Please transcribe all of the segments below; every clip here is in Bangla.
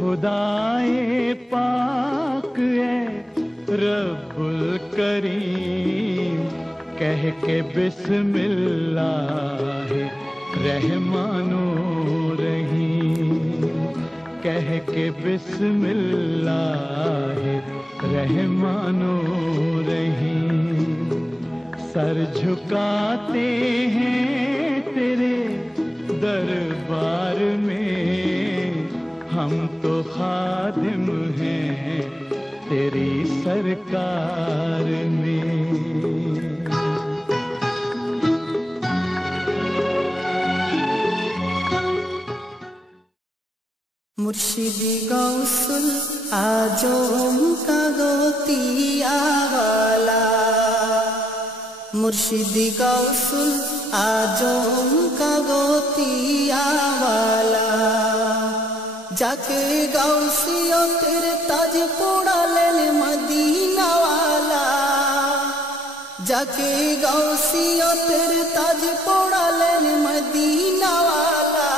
खुदाए पाक ए रब्बुल करीम कह के बिस्मिल्लाह रहमानो रहीम कह के बिस्मिल्लाह रहमानो रहीम सर झुकाते हैं तेरे दरबार में हम तो खादिम हैं तेरी सरकार में। मुर्शिदी गौसुल आजम का गोतिया वाला मुर्शिदी गौसुल आजम का गोतिया वाला जाके गौसियो तेरे ताज पोड़ालेन मदीना वाला जाके गौसियो तेरे ताज पोड़ालेन मदीना वाला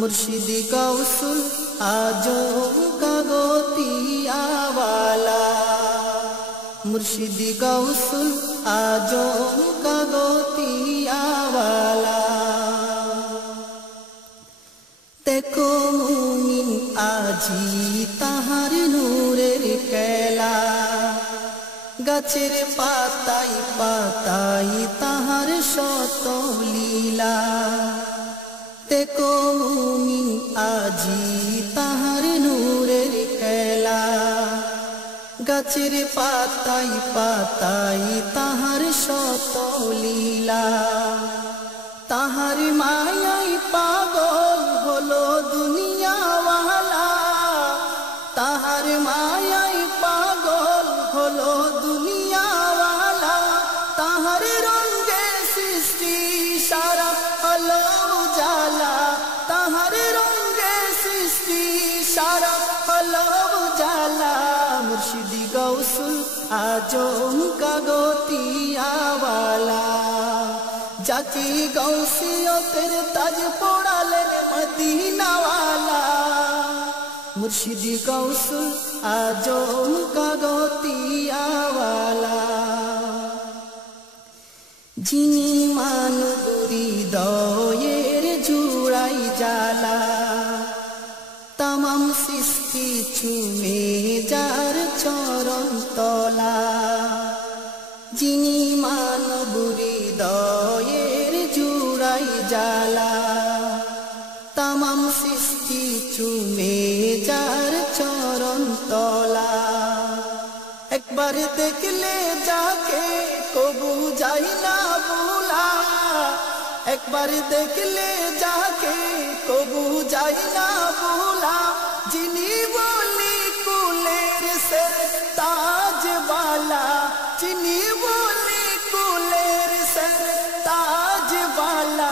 मुर्शिदी गौसुल आजम का गोतिया वाला मुर्शिदी गौसुल आजम का गोतिया वाला देखो मुमिन आजी ताहार नूरेर केला गाছের পাতায় পাতায় তাহার শত লীলা देखो मुमिन आजी ताहार नूरेर खेला गाছের পাতায় পাতায় তাহার শত লীলা তাহার মায়ায় পাগল হলো দুনিয়াওয়ালা তাহার মায়ায় পাগল হলো দুনিয়াওয়ালা তাহার রঙে সৃষ্টি সারা হলো उजाला ताहार रंगे सृष्टि सारा हलो उजाला मुर्शिदी गौसुल आजम का गोतिया वाला जाके गौसियो तेरे ताज पोड़ालेन मदीना वाला मुर्शिदी गौसुल आजम का गोतिया वाला जिनी मानव हृदयेर जुड़ाई जाला तमाम सृष्टि चुमे जार चरण तला जिनी मानव हृदयेर जुड़ाई जाला तमाम सृष्टि चुमे जार चरण तला एक बार देखले जाके कबू जाई ना भूला एक बार देखले जाके कबू जाई ना भूला जिनी बोली कुलेर से ताज वाला जिनी बोली कुलेर से ताज वाला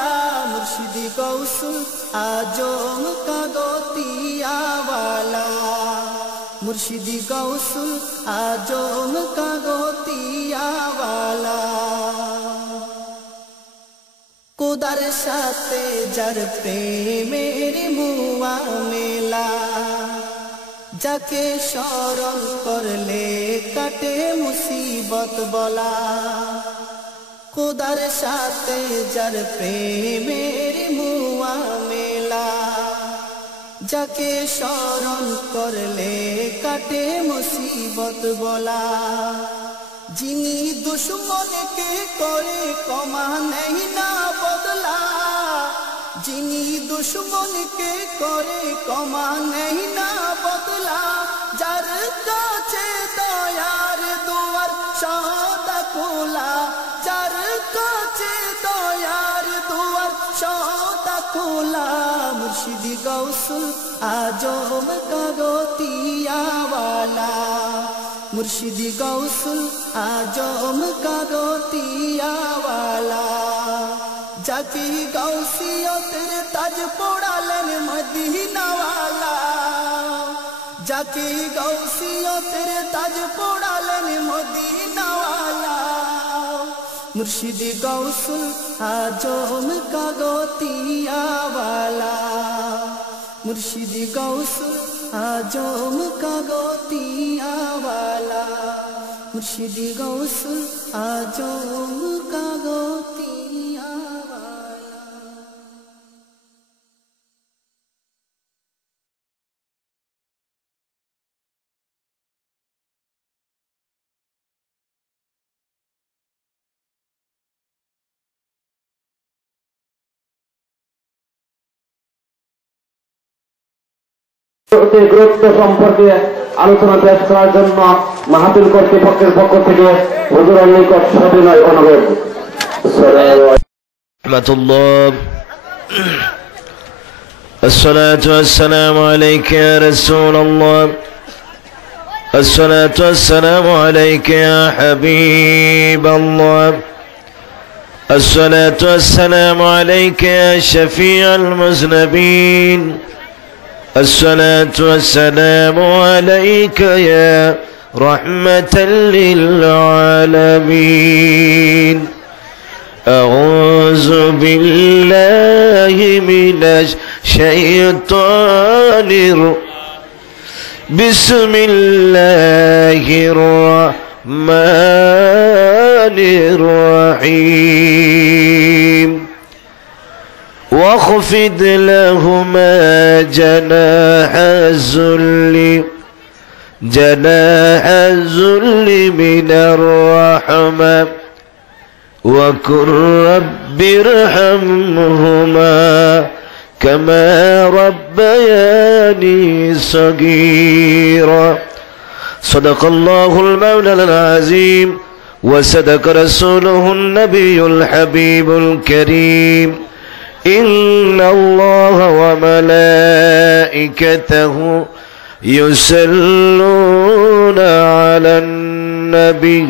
मुर्शिदी गौसुल आजम का गोतिया वाला मुर्शिदी गौसुल आजम का गोतिया वाला खुदार साथे जार प्रेमेर मुआमेला जाके स्मरण करले काटे मुसीबत बला खुदार साथे जार प्रेमेर मुआमेला जाके स्मरण करले काटे मुसीबत बला जिनी दुश्मन के करे कमा नहीं ना बदला जिनी दुश्मन के करे कमा नहीं ना बदला जार काछे दयार दुआर सदा खोला जार काछे दयार दुआर सदा खोला मुर्शिदी गौसुल आजम का गोतिया वाला मुर्शिदी गौसुल आजम का गोतिया वाला जाके गौसियो तेरे ताज पोड़ालेन मदीना वाला जाके गौसियो तेरे ताज पोड़ालेन मदीना वाला मुर्शिदी गौसुल आजम का गोतिया वाला मुर्शिदी गौसुल आजम का गोतिया वाला मुर्शिदी गौसुल आजम का गोतिया वाला। গুরুত্ব সম্পর্কে আলোচনা পেশ করার জন্য মাহফিল কর্তৃপক্ষের পক্ষ থেকে হুজুরের নিকট সবিনয় অনুরোধ। الصلاة والسلام عليك يا رسول الله الصلاة والسلام عليك يا حبيب الله الصلاة والسلام عليك يا شفيع المذنبين الصلاة والسلام عليك يا رحمة للعالمين أعوذ بالله من الشيطان بسم الله الرحمن الرحيم واخفض لهما جناح الذل من الرحمة وقل رب ارحمهما كما ربياني صغيرا صدق الله المولى العظيم وصدق رسوله النبي الحبيب الكريم إن الله وملائكته يصلون على النبي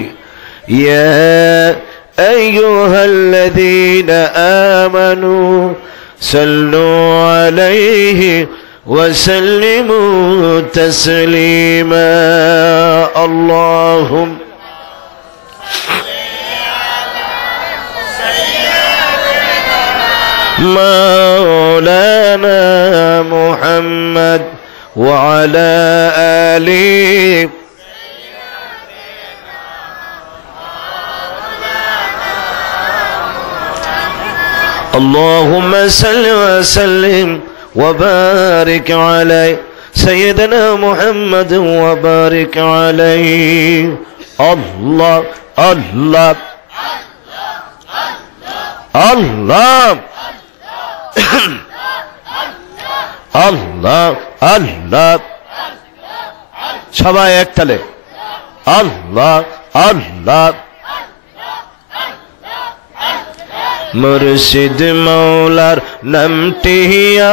يا أيها الذين آمنوا صلوا عليه وسلموا تسليما اللهم مولانا محمد وعلى آله اللهم صل وسلم وبارك عليه سيدنا محمد وبارك عليه الله الله الله الله الله সবাই একতালে আল্লাহ আল্লাহ মুর্শিদ মৌলার নামটি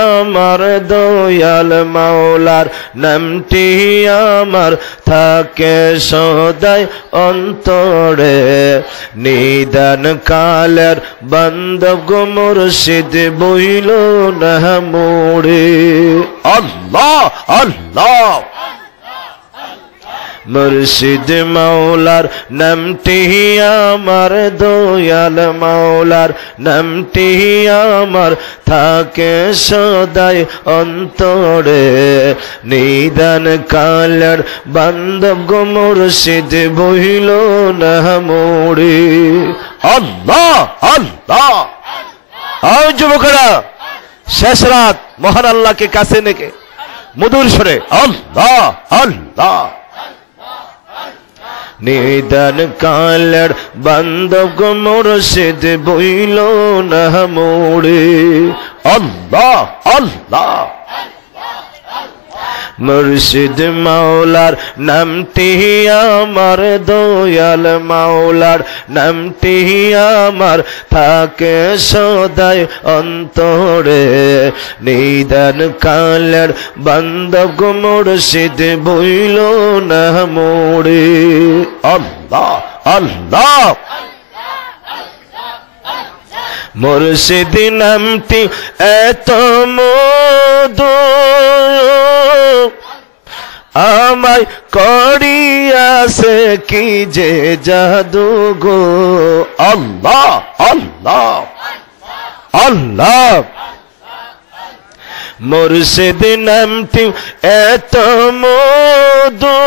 আমার দয়াল মৌলার নামটি আমার থাকে সদাই অন্তরে নিদান কালের বান্দব গো মুর্শিদ বইল না মোরে আল্লাহ আল্লাহ মুর্শিদ মৌলার নামটি আমার দয়াল মৌলার নামটি আমার থাকে সদাই অন্তরে নিদান কালের বান্দব গো মুর্শিদ বইল না মোরে আল্লাহ আল্লাহ আও যুবকরা শেষ রাত মহান আল্লাহকে কাছে নেকে মধুর সুরে আল্লাহ আল্লাহ নিদান কালের বান্দব গো মুর্শিদ বইল না মোরে আল্লাহ আল্লাহ মুর্শিদ মাওলার নামটি আমার দয়াল মাওলার নামটি আমার থাকে সদাই অন্তরে নিদান কালের বান্দব গো মুর্শিদ বইল না মোরে আল্লাহ আল্লাহ মুর্শিদ নামটি এত মধু আমায় করিয়াছে কি যে জাদু গো আল্লাহ আল্লাহ আল্লাহ মুর্শিদ নামটি এত মধু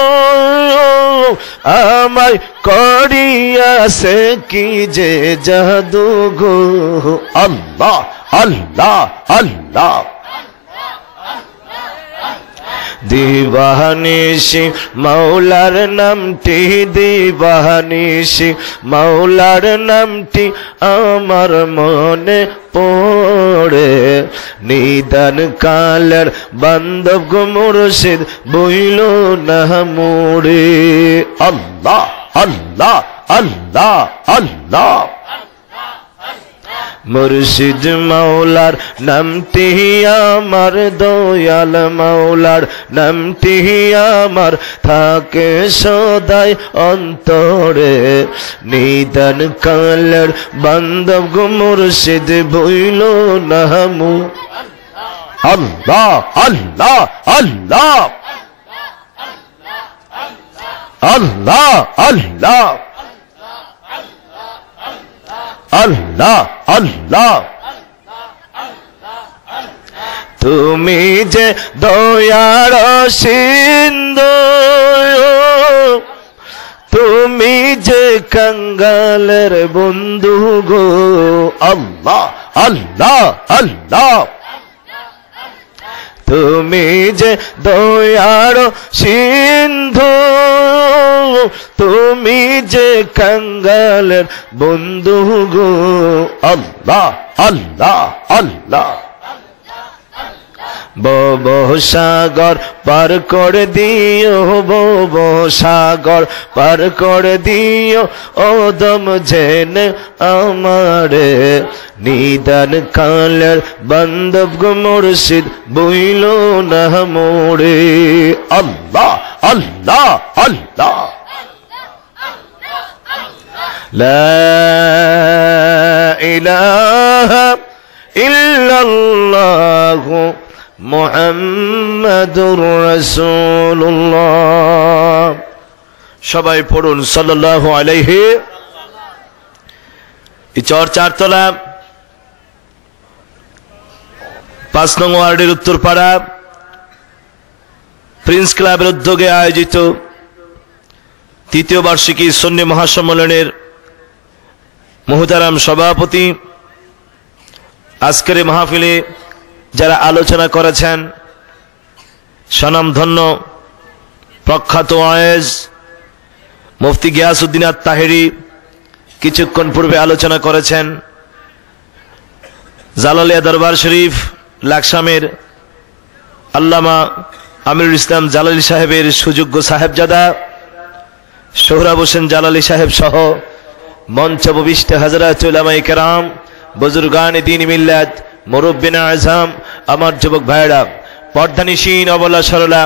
আমায় করিয়াছে কি যে জাদু গো আল্লাহ আল্লাহ আল্লাহ দিবানিশি মাওলার নামটি দিবানিশি মাওলার নামটি আমার মনে পড়ে নিদান কালের বান্ধব গো মুর্শিদ বইল না মোরে আল্লাহ আল্লাহ আল্লাহ আল্লাহ মুর্শিদ মাওলার নামটি আমার দয়াল মাওলার নামটি আমার থাকে সদাই অন্তরে নিদান কালের বান্ধব গো মুর্শিদ বইল না মু আল্লাহ আল্লাহ আল্লাহ আল্লাহ আল্লাহ আল্লাহ আল্লাহ তুমি যে দয়ার সিন্ধু তুমি যে কাঙ্গালের বন্ধু গো আল্লাহ আল্লাহ আল্লাহ তুমি যে দয়ার সিন্ধু তুমি যে কাঙ্গালের বন্ধু গো আল্লাহ আল্লাহ আল্লাহ বব সাগর পার করে দিও বব সাগর পার করে দিও ওদম জেন আমারে নিদান কালের বান্ধব গো মুর্শিদ বইল না মোরে আল্লাহ আল্লাহ আল্লাহ লা ইলাহা ইল্লাল্লাহু মুহাম্মাদুর রাসূলুল্লাহ সবাই পড়ুন সাল্লাল্লাহু আলাইহি ইচর চারতলা 5 নং ওয়ার্ডের উত্তরপাড়া প্রিন্স ক্লাবের উদ্যোগে আয়োজিত তৃতীয় বার্ষিকী সুন্নি মহাসম্মেলনের মুহতারাম সভাপতি আজকের মাহফিলে যারা আলোচনা করেছেন স্বনামধন্য প্রখ্যাত ওয়াইজ মুফতি গিয়াসউদ্দিন আত-তাহেরি কিছুক্ষণ পূর্বে আলোচনা করেছেন জালালিয়া দরবার শরীফ লাকসামের আল্লামা আমিরুল ইসলাম জালালি সাহেবের সুযোগ্য সাহেবজাদা সোহরাব হোসেন জালালি সাহেব সহ মঞ্চ উপবিষ্ট হযরত উলামায়ে কেরাম বুজুর্গানে দ্বীন মিল্লাত মুরব্বিনা আযম আমার যুবক ভাইরা পর্দানিশীন অবলা সরলা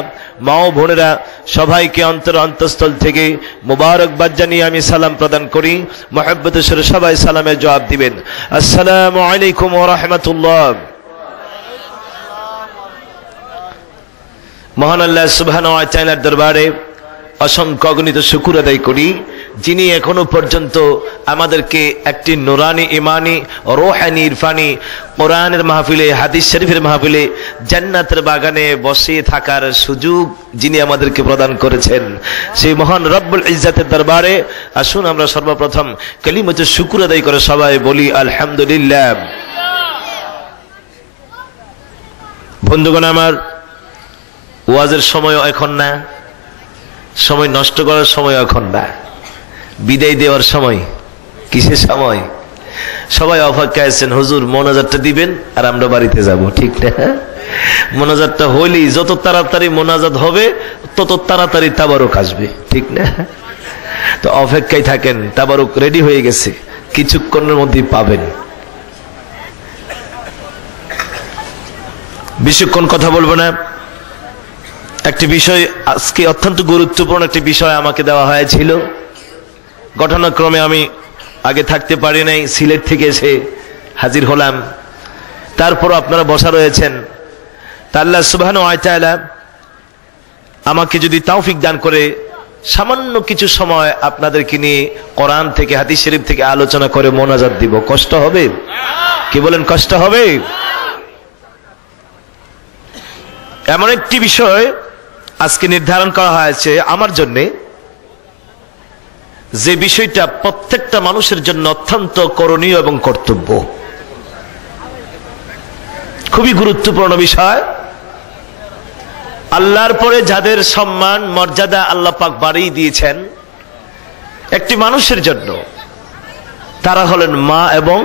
মা ও বোনেরা সবাইকে অন্তঃস্থল থেকে মুবারকবাদ জানিয়ে আমি সালাম প্রদান করি মহব্বতের সাথে সবাই সালামের জবাব দিবেন আসসালামু আলাইকুম ওয়া রাহমাতুল্লাহ মহান আল্লাহ সুবহানাহু ওয়া তাআলার দরবারে অসংখ্য অগণিত শুকর আদায় করি যিনি এখনো পর্যন্ত আমাদেরকে একটি নুরানি ইমানি রূহানি ইরফানি কোরআনের মাহফিলে হাদিস শরীফের মাহফিলে জান্নাতের বাগানে বসে থাকার সুযোগ যিনি আমাদেরকে প্রদান করেছেন সেই মহান রব্বুল ইজ্জাতের দরবারে আসুন আমরা সর্বপ্রথম কালিমাতুশ শুকর আদায় করে সবাই বলি আলহামদুলিল্লাহ। বন্ধুগণ আমার, ওয়াজের সময় এখন না, সময় নষ্ট করার সময় এখন না, বিদায় দেওয়ার সময়। কিসের সময়? সবাই অপেক্ষায় আছেন হুজুর মোনাজাতটা দিবেন আর আমরা বাড়িতে যাব, ঠিক না? মোনাজাতটা হইলেই যত তাড়াতাড়ি মোনাজাত হবে তত তাড়াতাড়ি তাবারুক আসবে, ঠিক না? তো অপেক্ষায় থাকেন, তাবারুক রেডি হয়ে গেছে, কিছুক্ষণের মধ্যেই পাবেন। বেশিক্ষণ কথা বলবো না। একটি বিষয় আজকে অত্যন্ত গুরুত্বপূর্ণ একটি বিষয় আমাকে দেওয়া হয়েছিল। ঘটনাক্রমে আমি আগে থাকতে পারি নাই, সিলেট থেকে এসে হাজির হলাম। তারপর আপনারা বসা রয়েছেন। তা আল্লাহ সুবহানাহু ওয়া তাআলা আমাকে যদি তৌফিক দান করে সামান্য কিছু সময় আপনাদেরকে নিয়ে কোরআন থেকে হাদিস শরীফ থেকে আলোচনা করে মোনাজাত দিব, কষ্ট হবে? কি বলেন, কষ্ট হবে? এমন একটি বিষয় আজকে নির্ধারণ করা হয়েছে আমার জন্য, যে বিষয়টা প্রত্যেকটা মানুষের জন্য অত্যন্ত করণীয় এবং কর্তব্য, খুবই গুরুত্বপূর্ণ বিষয়। আল্লাহর পরে যাদের সম্মান মর্যাদা আল্লাহ পাক বাড়িয়ে দিয়েছেন একটি মানুষের জন্য, তারা হলেন মা এবং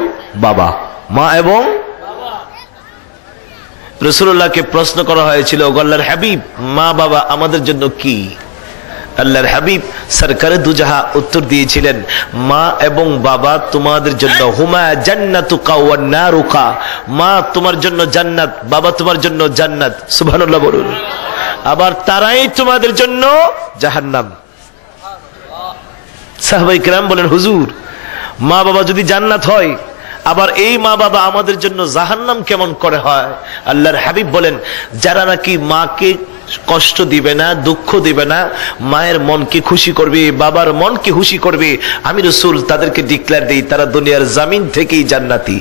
বাবা। মা এবং রাসূলুল্লাহকে প্রশ্ন করা হয়েছিল, আল্লাহর হাবিব, মা বাবা আমাদের জন্য কি? আল্লাহর হাবিব সরকারে দুজাহা উত্তর দিয়েছিলেন, মা এবং বাবা তোমাদের জন্য হুমা জান্নাতুকা ওয়ান নারুকা, মা তোমার জন্য জান্নাত, বাবা তোমার জন্য জান্নাত। সুবহানাল্লাহ বলুন। আবার তারাই তোমাদের জন্য জাহান্নাম। সাহাবায়ে কেরাম বলেন, হুজুর মা বাবা যদি জান্নাত হয়, আবার এই মা বাবা আমাদের জন্য জাহান্নাম কেমন করে হয়? আল্লাহর হাবিব বলেন, যারা নাকি মাকে কষ্ট দিবে না, দুঃখ দিবে না, মায়ের মনকে খুশি করবে, বাবার মনকে খুশি করবে, আমি রাসূল তাদেরকে ডিক্লেয়ার দেই তারা দুনিয়ার জমিন থেকেই জান্নাতি।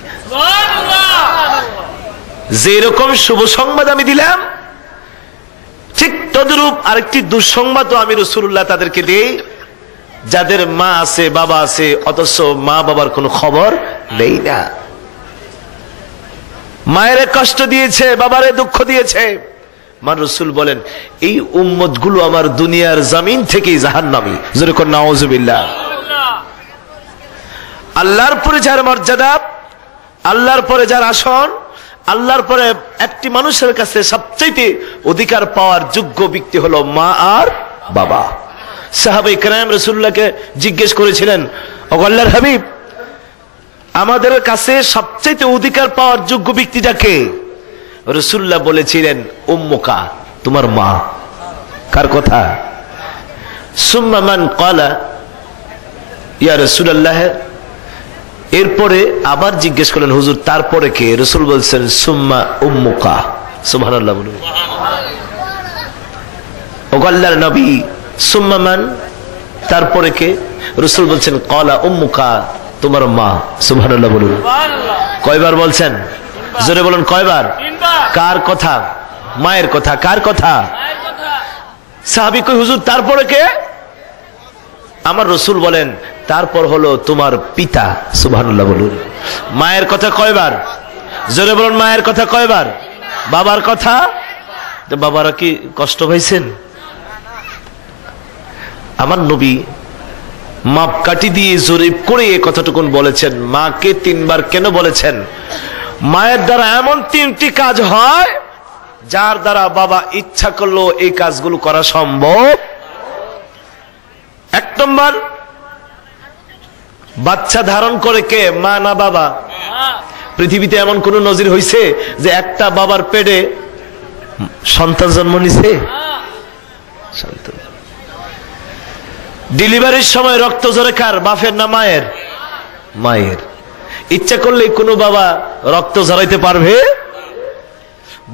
যে রকম শুভ সংবাদ আমি দিলাম, ঠিক তদ্রূপ আরেকটি দুঃসংবাদও আমি রাসূলুল্লাহ তাদেরকে দেই, যাদের মা আছে বাবা আছে অথচ মা বাবার কোনো খবর নেই না, মায়ের কষ্ট দিয়েছে, বাবারে দুঃখ দিয়েছে। মান রাসূল বলেন, এই উম্মত গুলো আমার দুনিয়ার জমিন থেকেই জাহান্নামী। জোরে কোন নাউজুবিল্লাহ। আল্লাহর পরে যার মর্যাদা, আল্লাহর পরে যার আসন, আল্লাহর পরে একটি মানুষের কাছে সবচেয়ে অধিকার পাওয়ার যোগ্য ব্যক্তি হলো মা আর বাবা। সাহাবায়ে কেরাম রাসূলুল্লাহকে জিজ্ঞেস করেছিলেন, ও আল্লাহর হাবিব, আমাদের কাছে সবচেয়ে অধিকার পাওয়ার যোগ্য ব্যক্তিটা কে? রাসূলুল্লাহ বলেছিলেন, উম্মুকা, তোমার মা। কার কথা? সুম্মা মান ক্বালা ইয়া রাসূলুল্লাহ। এরপরে আবার জিজ্ঞেস করলেন, হুজুর তারপরে কে? রাসূল বলছেন, সুম্মা উম্মুকা। সুবহানাল্লাহ বলুন। ও আল্লাহর নবী, সুম্মা মান, তারপরে কে? রাসূল বলছেন, ক্বালা উম্মুকা, তোমার মা। সুবহানাল্লাহ বলুন। কয়বার বলছেন? জোরে বলুন, কয়বার? কার কথা? মায়ের কথা। কার কথা? সাহাবী কই, হুজুর তারপরে কে? আমার রাসূল বলেন, তারপর হলো তোমার পিতা। সুবহানাল্লাহ বলুন। মায়ের কথা কয়বার? জোরে বলুন, মায়ের কথা কয়বার? বাবার কথা? বাবারা কি কষ্ট পাইছেন? আমার নবী মাপকাঠি দিয়ে জরিপ করে এই কথাটুকুন বলেছেন। মাকে 3 বার কেন বলেছেন? মায়ের দ্বারা এমন 3টি কাজ হয় যার দ্বারা বাবা ইচ্ছা করলো এই কাজগুলো করা সম্ভব। 1 নম্বর, বাচ্চা ধারণ করে কে? মা না বাবা? পৃথিবীতে এমন কোন নজির হয়েছে যে একটা বাবার পেটে সন্তান জন্ম নিছে? ডেলিভারির সময় রক্ত ঝরে কার? বাপের না মায়ের? মায়ের। ইচ্ছা করলে কোনো বাবা রক্ত ঝরাইতে পারবে?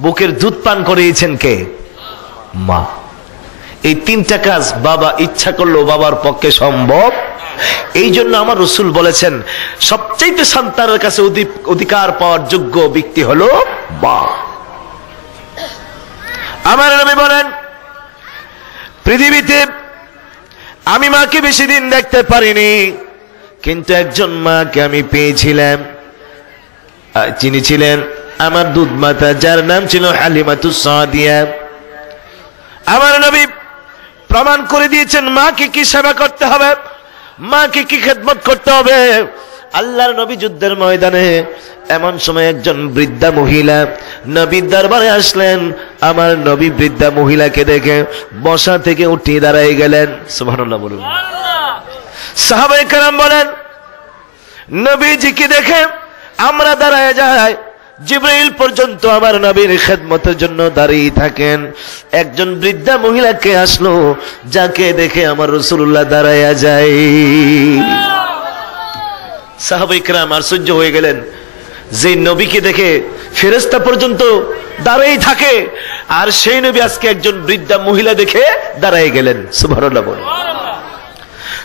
বুকের দুধ পান করিয়েছেন কে? মা। এই 3টা কাজ বাবা ইচ্ছা করলেও বাবার পক্ষে সম্ভব। এই জন্য আমার রাসূল বলেছেন, সবচেয়ে সন্তানের কাছে অধিকার পাওয়ার যোগ্য ব্যক্তি হলো মা। আমার নবী বলেন, পৃথিবীতে আমি মাকে বেশি দিন দেখতে পারিনি, কিন্তু একজন মাকে আমি পেয়েছিলাম। যিনি ছিলেন আমার দুধ মাতা, যার নাম ছিল হালিমাতুস সাদিয়া। আমার নবী প্রমাণ করে দিয়েছেন মাকে কি সেবা করতে হবে, মাকে কি খেদমত করতে হবে। আল্লাহর নবী যুদ্ধের ময়দানে এমন সময় একজন বৃদ্ধা মহিলা নবীর দরবারে আসলেন। আমার নবী বৃদ্ধা মহিলাকে দেখে বসা থেকে উঠে দাঁড়ায় গেলেন। সুবহানাল্লাহ বলুন। সাহাবায়ে কেরাম বলেন, নবীজিকে দেখে আমরা দাঁড়ায় যাই, জিবরাইল পর্যন্ত আমার নবীর খেদমতের জন্য দাঁড়িয়ে থাকেন। একজন বৃদ্ধা মহিলাকে আসলো, যাকে দেখে আমার রাসূলুল্লাহ দাঁড়ায়া যায়। সাহাবায়ে কেরাম আশ্চর্য হয়ে গেলেন, যে নবীকে দেখে ফেরেশতা পর্যন্ত দাঁড়িয়ে থাকে, আর সেই নবী আজকে একজন বৃদ্ধা মহিলা দেখে দাঁড়ায় গেলেন। সুবহানাল্লাহ বলুন।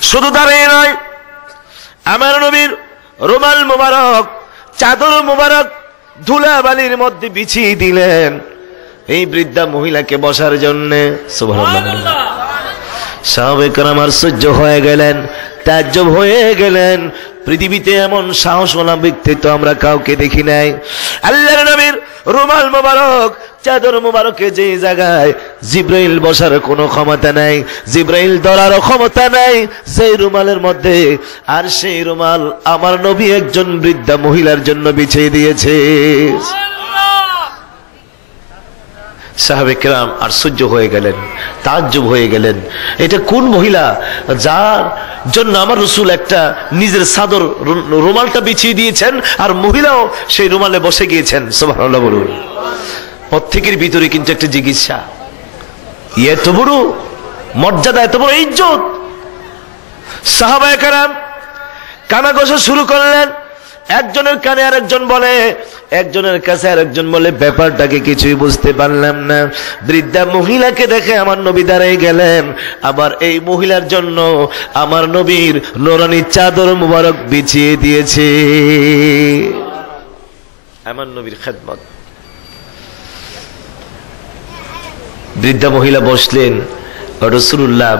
শুধু দাঁড়িয়ে নয়, আমার নবীর রুমাল মুবারক, চাদর মুবারক ধুলাবালির মধ্যে বিছিয়ে দিলেন। এই বৃদ্ধা মহিলাকে বসার জন্য। সুবহানাল্লাহ। সাহাবে কেরাম আশ্চর্য হয়ে গেলেন, তাজ্জব হয়ে গেলেন। পৃথিবীতে এমন সাহসওয়ালা ব্যক্তিত্ব আমরা কাউকে দেখি নাই। আল্লাহর নবীর রুমাল মোবারক, চাদর মোবারকে যে জায়গায় জিব্রাইল বসার কোনো ক্ষমতা নাই, জিব্রাইল ধরারও ক্ষমতা নাই সেই রুমালের মধ্যে, আর সেই রুমাল আমার নবী একজন বৃদ্ধা মহিলার জন্য বিছিয়ে দিয়েছে। সাহাবে কেরাম আশ্চর্য হয়ে গেলেন, তাজ্জব হয়ে গেলেন। এটা কোন মহিলা যার জন্য আমার রাসূল একটা নিজের চাদর রুমালটা বিছিয়ে দিয়েছেন, আর মহিলাও সেই রুমালে বসে গিয়েছেন। সুবহানাল্লাহ বলুন। প্রত্যেকের ভিতরে কিন্তু একটা জিজ্ঞাসা, এত বড় মর্যাদা, এত বড় ইজ্জত। সাহাবায়ে কেরাম কানাঘষা শুরু করলেন। একজনের কানে আরেকজন বলে, একজনের কাছে আরেকজন বলে, ব্যাপারটাকে কিছুই বুঝতে পারলাম না। বৃদ্ধা মহিলাকে দেখে আমার নবী দাঁড়িয়ে গেলেন, আবার এই মহিলার জন্য আমার নবীর নোরানি চাদর মুবারক বিছিয়ে দিয়েছে। আমার নবীর খেদমত। বৃদ্ধা মহিলা বসলেন, রাসূলুল্লাহ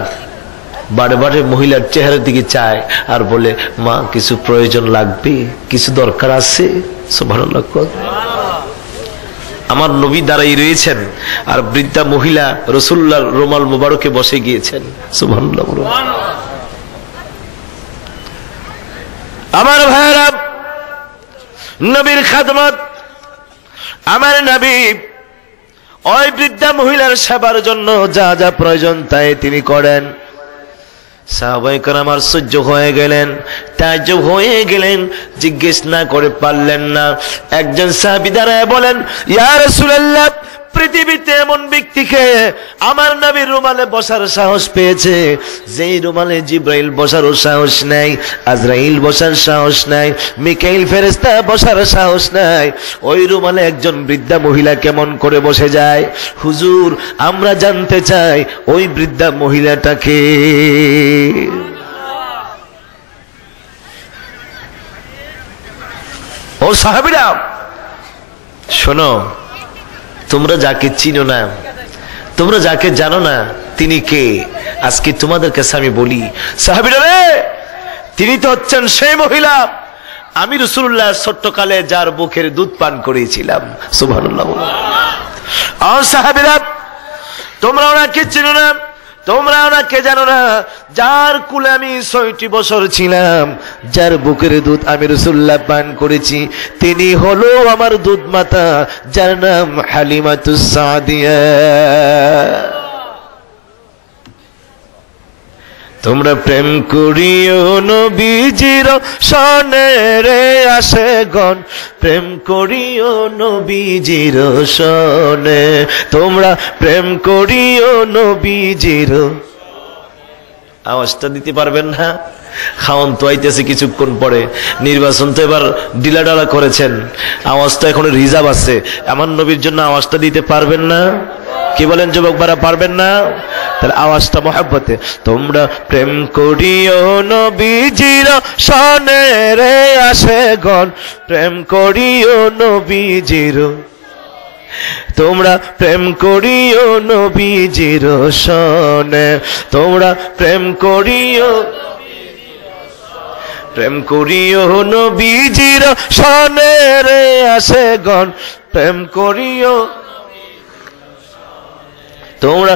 বারে বারে মহিলার চেহারার দিকে চায় আর বলে, মা কিছু প্রয়োজন লাগবে, কিছু দরকার আছে। সুবহানাল্লাহ। আমার নবী দাঁড়াই রয়েছেন আর বৃদ্ধা মহিলা রাসূলুল্লাহর রুমাল মুবারকে বসে গিয়েছেন। সুবহানাল্লাহ। আমার ভাইরা, নবীর খাদমত, আমার নবী ওই বৃদ্ধা মহিলার সেবার জন্য যা যা প্রয়োজন তাই তিনি করেন। সাহাবায়ে কেরাম আশ্চর্য হয়ে গেলেন, তাজ্জব হয়ে গেলেন, জিজ্ঞেস না করে পারলেন না। একজন সাহাবী দাঁড়ায় বলেন, ইয়া রাসূলুল্লাহ, পৃথিবীতে এমন ব্যক্তিকে আমার নবীর রুমালে বসার সাহস পেয়েছে যেই রুমালে জিব্রাইল বসারও সাহস নাই, আজরাইল বসার সাহস নাই, মিকাইল ফেরেশতা বসার সাহস নাই, ওই রুমালে একজন বৃদ্ধা মহিলা কেমন করে বসে যায়? হুজুর, আমরা জানতে চাই ওই বৃদ্ধা মহিলাটাকে। ও সাহাবীরা শোনো, তোমরা যাকে চিনো না, তোমরা যাকে জানো না, তিনি কে? আজকে তোমাদের কাছে আমি বলি, সাহাবীরা রে, তিনি তো হচ্ছেন সেই মহিলা আমি রাসূলুল্লাহ ছোট্টকালে যার বুকের দুধ পান করেছিলাম। সুবহানাল্লাহ। আর সাহাবীরা, তোমরা ওনাকে চিনো না, তোমরা ওনাকে জানো না, যার কুলে আমি ৬টি বছর ছিলাম, যার বুকের দুধ আমি রাসূলুল্লাহ পান করেছি, তিনি হলো আমার দুধ মাতা, যার নাম হালিমাতুস সাদিয়া। তোমরা প্রেম করিও নবীজির সনে রে আশেগণ, প্রেম করিও নবীজির সনে, তোমরা প্রেম করিও নবীজির। আওয়াজটা দিতে পারবেন না? খাওয়ান তো আইতেছে কিছুক্ষণ পরে, নির্বাচন তো এবার ডিলাডালা করেছেন, আওয়াজটা এখন রিজার্ভ আছে, আমার নবীর জন্য আওয়াজটা দিতে পারবেন না? কি বলেন যুবক ভাইরা, পারবেন না? তাহলে আওয়াজটা মহব্বতে, তোমরা প্রেম করিও নবীজির সনে রে আশেগণ, প্রেম করিও নবীজির, তোমরা প্রেম করিও নবীজির সনে, তোমরা প্রেম করিও, প্রেম করিও নবীজির সনে রে আশেগণ, প্রেম করিও, তোমরা